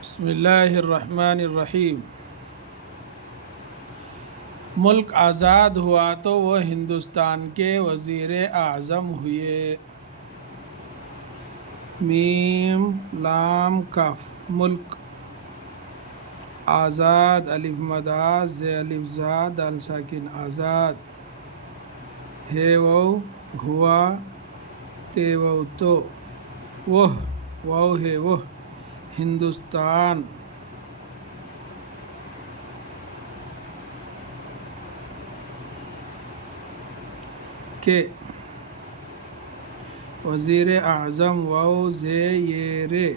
بسم اللہ الرحمن الرحیم۔ ملک آزاد ہوا تو وہ ہندوستان کے وزیر اعظم ہوئے۔ میم لام کاف ملک، آزاد الف مد ز الف زا دال ساکن آزاد، ہے واو ہوا تے واو تو، وہ واو ہے وہ، ہندوستان کے وزیر اعظم واو زے یہ رے،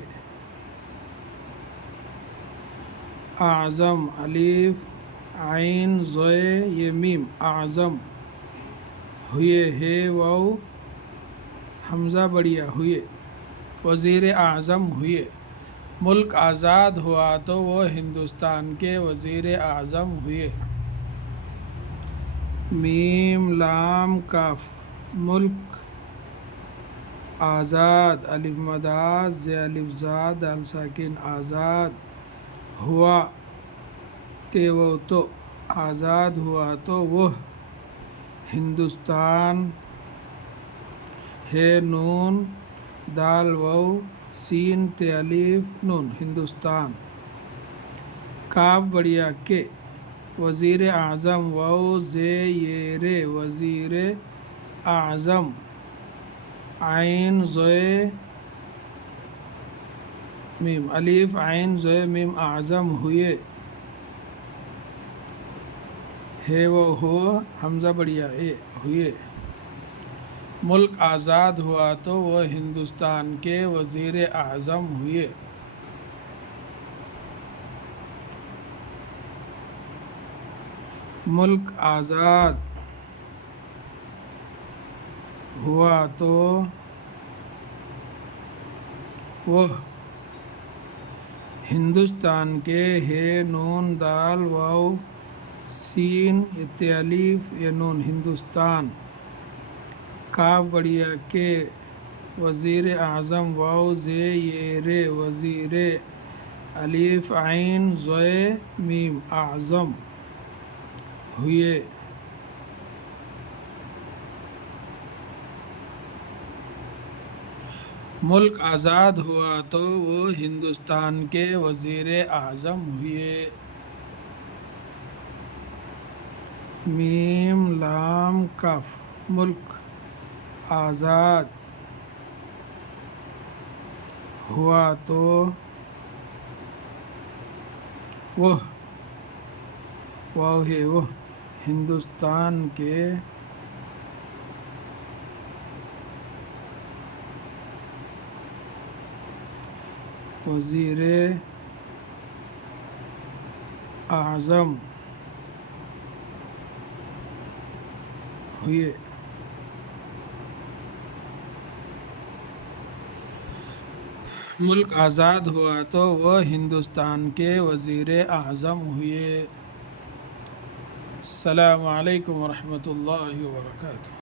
اعظم الف عین زوئے یہ میم اعظم، ہوئے ہے واو حمزہ بڑھیا ہوئے، وزیر اعظم ہوئے۔ ملک آزاد ہوا تو وہ ہندوستان کے وزیر اعظم ہوئے۔ میم لام کاف ملک، آزاد الف مد ز الف زا دال ساکن آزاد، ہوا تے واو تو، آزاد ہوا تو وہ، ہندوستان ہے نون دال واو سین تے الف نون ہندوستان، کاف بڑھیا کے، وزیر اعظم واو زے یہ رے وزیر اعظم، عین زوئے میم الف عین زوئے میم اعظم ہوئے، ہے واو ہو حمزہ بڑھیا اے ہوئے۔ ملک آزاد ہوا تو وہ ہندوستان کے وزیر اعظم ہوئے۔ ملک آزاد ہوا تو وہ ہندوستان کے، ہے نون دال واو سین تے الف یہ نون ہندوستان، کاف بڑھیا کے، وزیر اعظم واو زے یہ رے وزیر الف عین زوئے میم اعظم، ہوئے۔ ملک آزاد ہوا تو وہ ہندوستان کے وزیر اعظم ہوئے۔ میم لام کاف ملک، آزاد ہوا تو وہ واو ہے وہ، ہندوستان کے وزیر اعظم ہوئے۔ ملک آزاد ہوا تو وہ ہندوستان کے وزیر اعظم ہوئے۔ السلام علیکم ورحمۃ اللہ وبرکاتہ۔